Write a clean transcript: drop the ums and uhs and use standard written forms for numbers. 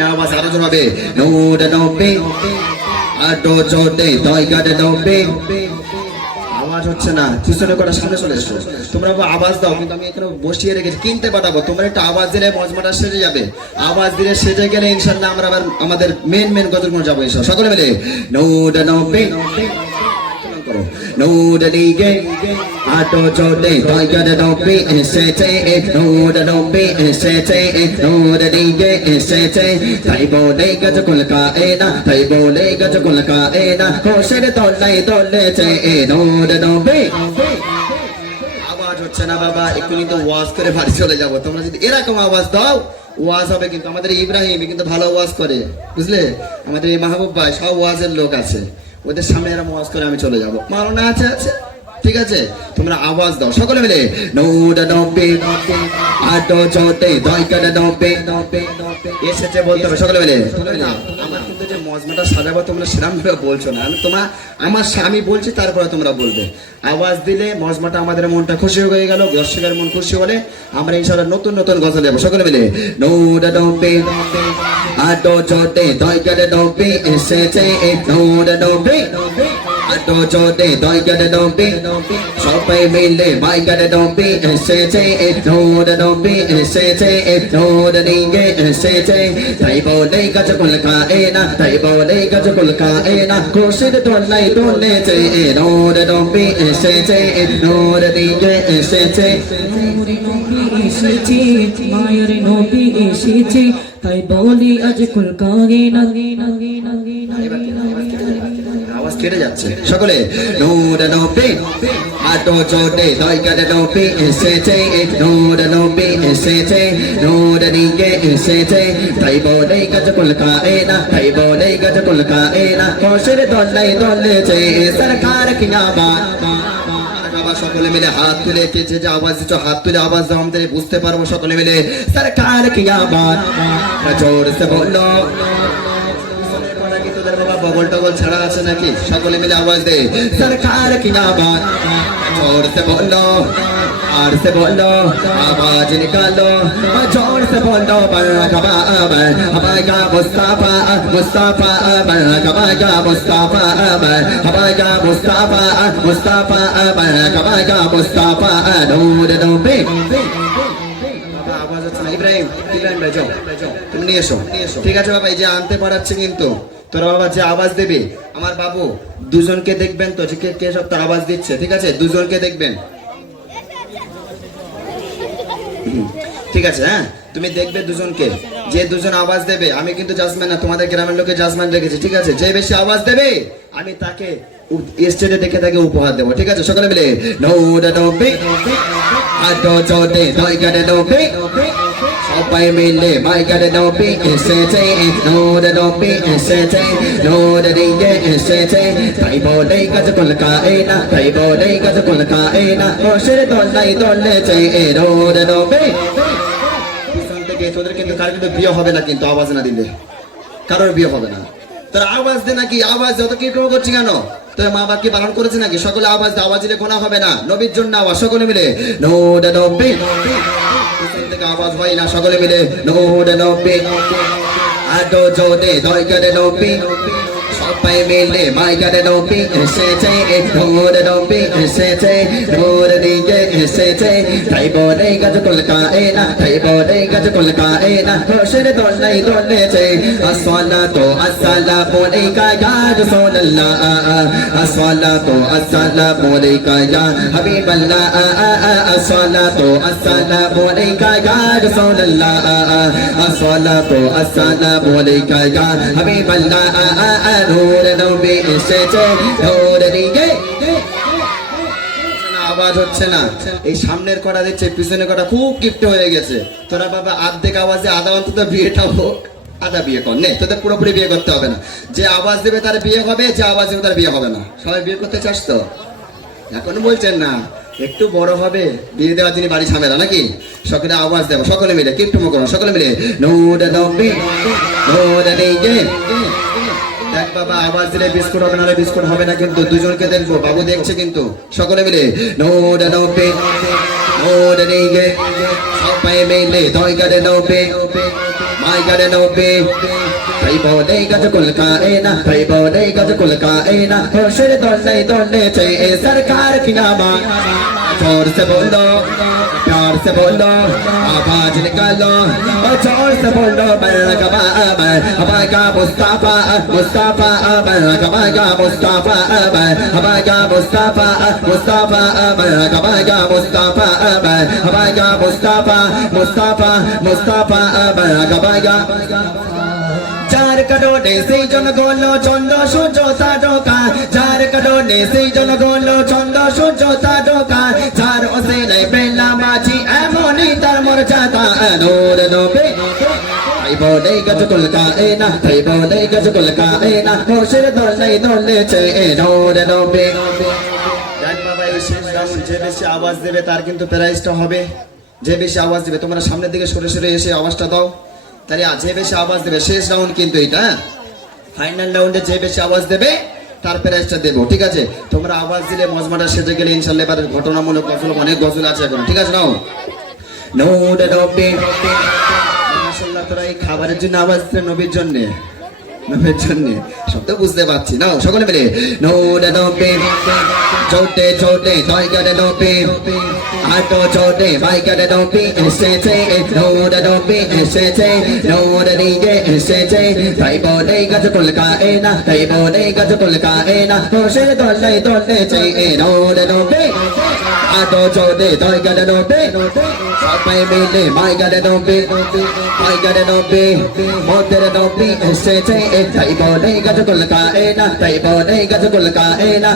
না আওয়াজ আরো জোর হবে নূর নবী আটো চোটে দয়গারে নবী আওয়াজ হচ্ছে না পিছনে কটা সামনে চলে এসো তোমরা আওয়াজ দাও কিন্তু আমি এখানে বসিয়ে রেখেছি কিনতে পাঠাবো তোমরা একটা আওয়াজ দিলে মজমাটা সেজে যাবে আওয়াজ দিলে সেজে গেলে ইনশাআল্লাহ আমরা আবার আমাদের মেন গজলগুলো যাবো ইনশাআল্লাহ সকলে মিলে নূর নবী করো নূর দিকে আটো চোটে দয়গারে নবী এসেছে নূর নবী এসেছে নূর দিকে এসেছে তাই বলে গজকুল কায়না তাই বলে গজকুল কায়না হোসের তলাই দলেছে নূর নবী আওয়াজ হচ্ছে না বাবা একটু কিন্তু ওয়াজ করে বাড়ি চলে যাবো তোমরা যদি এরকম আওয়াজ দাও ওয়াজ হবে কিন্তু আমাদের ইব্রাহিম কিন্তু ভালো ওয়াজ করে বুঝলে আমাদের এই মাহবুব ভাই সব ওয়াজের লোক আছে ওদের সামনে এরা ওয়াজ করে আমি চলে যাবো মারনা আছে আছে ঠিক আছে তোমরা আওয়াজ দাও সকলে মিলে নূর নবী আটো চোটে দয়গারে নবী এসেছে বলতে হবে সকলে মিলে আমার কিন্তু যে মজমাটা সাজাবো তোমরা সেরকম ভাবে বলছো না আমি বলছি তারপরে তোমরা বলবে আওয়াজ দিলে মজমাটা আমাদের মনটা খুশি হয়ে গেল দর্শকের মন খুশি হলে আমরা ইনশাআল্লাহ নতুন গজল দেবো সকলে মিলে নূর নবী আটো চোটে দয়গারে নবী এসেছে নূর নবী আটো চোটে দয়গারে নবী সবাই মিলে বাইগারে নবী এসেছে নূর নবী এসেছে নূর নিয়ে এসেছে তাই বলে গজকুল কায়না তাই বলে গজকুল কায়না খুশির দোলাই দোলেছে নূর নবী এসেছে নূর নিয়ে এসেছে নূর নবী এসেছে মায়ের নবী এসেছে তাই বলি আজ কুল কায়না আওয়াজ কেটে যাচ্ছে সকলে নূর নবী আটো চোটে দয়গারে নবী এসেছে নূর নবী এসেছে নূর নিয়ে এসেছে তাই বলে গজকুল কায়না তাই বলে গজকুল কায়না হোসের দোলাই দলেছে সরকার কি আবাদ সকলে মিলে হাত তুলে যে আওয়াজ দিচ্ছ হাত তুলে আওয়াজ দাও আমাদের বুঝতে পারবো সকলে মিলে সরকার কি আবাদ জোর সে বলো তোদের বাবা বগল টগল ছাড়া আছে নাকি সকলে মিলে আওয়াজ দে সরকার কি আবাদ জোর সে বলো আর से बोलो आवाज निकालो जोर से बोलो मरहबा हमारा मुस्ताफा मुस्ताफा मरहबा मुस्ताफा हमारा मुस्ताफा मुस्ताफा मरहबा मुस्ताफा नूर नबी आवाज अच्छा इब्राहिम भाई जाओ তুমি নিয়ে এসো ঠিক আছে বাবা এই যে আনতে পারাচ্ছে কিন্তু তোরা বাবা যে আওয়াজ দেবে আমার বাবু দুজনকে দেখবেন তো যে কে সব তার আওয়াজ দিচ্ছে ঠিক আছে দুজনকে দেখবেন ঠিক আছে হ্যাঁ তুমি দেখবে দুজনকে যে দুজন আওয়াজ দেবে আমি কিন্তু জাজম্যান না তোমাদের গ্রামের লোকে জাজম্যান রেখেছি ঠিক আছে যে বেশি আওয়াজ দেবে আমি তাকে স্টেজে দেখে তাকে উপহার দেবো ঠিক আছে সকলে মিলে নূর নবী আটো চোটে দয়গারে নবী সবাই মিলে বাইগারে নবী এসেছে নূর নবী এসেছে নূর নিয়ে এসেছে তাই বলে গজকুল কায়না তাই বলে গজকুল কায়না হোসের দোলাই দলেছে নূর নবী পিছন থেকে তোদের কিন্তু কার কিন্তু বিয়ে হবে না কিন্তু আওয়াজ না দিলে কারোর বিয়ে হবে না তোর আওয়াজ দে নাকি আওয়াজ যত কি করছিস কেন তোর মা বাবা কি পালন করেছে নাকি সকলে আওয়াজ দে আওয়াজ দিলে গোনা হবে না নবীর জন্য আওয়াজ সকলে মিলে নূর নবী পিছন থেকে আওয়াজ হয় না সকলে মিলে নূর নবী আটো চোটে দয়গারে নবী সবাই মিলে বাইগারে নবী এসেছে নূর নবী এসেছে নূর নিয়ে এসেছে তাই বলে গজকুল কায়না তাই বলে গজকুল কায়না হোসের দোলাই দলেছে আসসালাতু আসসালামু আলাইকা ইয়া রাসূলুল্লাহ আসসালাতু আসসালামু আলাইকা ইয়া হাবিবাল্লাহ আসসালাতু আসসালামু আলাইকা ইয়া রাসূলুল্লাহ আসসালাতু আসসালামু আলাইকা ইয়া হাবিবাল্লাহ নূর নবী এসেছে নূর নিয়ে আওয়াজ হচ্ছে না এই সামনের কড়া দিচ্ছে পিছনের কড়া খুব গিফট হয়ে গেছে তোরা বাবা অর্ধেক আওয়াজে আধা অন্তত বিয়েটা হোক আধা বিয়ে কর নে তোদের পুরোপুরি বিয়ে করতে হবে না যে আওয়াজ দেবে তার বিয়ে হবে যে আওয়াজ দেবে তার বিয়ে হবে না সবাই বিয়ে করতে চাস তো এখন বলছেন না একটু বড় হবে বিয়ে দেওয়ার জন্য বাড়ি ঝামেলা নাকি সকলে আওয়াজ দেবো সকলে মিলে কীর্তন করো সকলে মিলে নূর নবী নূর নিয়ে দেখ বাবা আওয়াজ দিলে বিস্কুট হবে না বিস্কুট হবে না কিন্তু দুজনকে দেখবো বাবু দেখছে কিন্তু সকলে মিলে নূর নবী নূর নিয়ে সবাই মিলে দয়গারে নবী my God nobby তাই বলে গজকুল কায়না তাই বলে গজকুল কায়না হোশের দলে চে সরকার কি নামা जोर से बोलो प्यार से बोलो आवाज निकालो और जोर से बोलो मरहबा हमारा मुस्तफा मुस्तफा मरहबा मुस्तफा हमारा मुस्तफा मुस्तफा मरहबा मुस्तफा हमारा मुस्तफा मुस्तफा मुस्तफा मरहबा चार करोड़े से जन गोलो चंद सूर्य तारका चार करोड़े से जन गोलो चंद सूर्य तारका चार ओसे नहीं बेला माची एमोनी तार मर्यादा नूर नबी ताई बोले गजकुल कायना ताई बोले गजकुल कायना होशेर दले चे नूर नबी জান বাবা এই শেষ রাউন্ড যে বেশি আওয়াজ দেবে তার কিন্তু প্রাইজটা হবে যে বেশি আওয়াজ দেবে তোমরা সামনের দিকে সরে সরে এসে আওয়াজটা দাও তাহলে যে বেশি আওয়াজ দেবে শেষ রাউন্ড কিন্তু এটা ফাইনাল রাউন্ডে যে বেশি আওয়াজ দেবে তার প্রাইজটা দেবো ঠিক আছে তোমরা আওয়াজ দিলে মজমাটা সেজে গেলে ইনশাআল্লাহ এবার ঘটনামূলক গজল অনেক গজল আছে এখন ঠিক আছে নাও নূর নবী মাশাআল্লাহ তোরা এই খাবারের জন্য আওয়াজ দিলে নবীর জন্য নবীর জন্য সব তো বুঝতে পারছি নাও সকলে মিলে নূর নবী ছোটে ছোটে তাই গড়ে নবী আটো ছোটে ভাই গড়ে নবী এসেছে নূর নবী এসেছে নূর নিয়ে এসেছে তাই বলে গজকুল কায়না তাই বলে গজকুল কায়না হোশের দলে চে নূর নবী আটো ছোটে তাই গড়ে নবী সবাই মিলে ভাই গড়ে নবী ভাই গড়ে নবী মোদের নবী এসেছে তাই বলে গজকুল কায়না তাই বলে গজকুল কায়না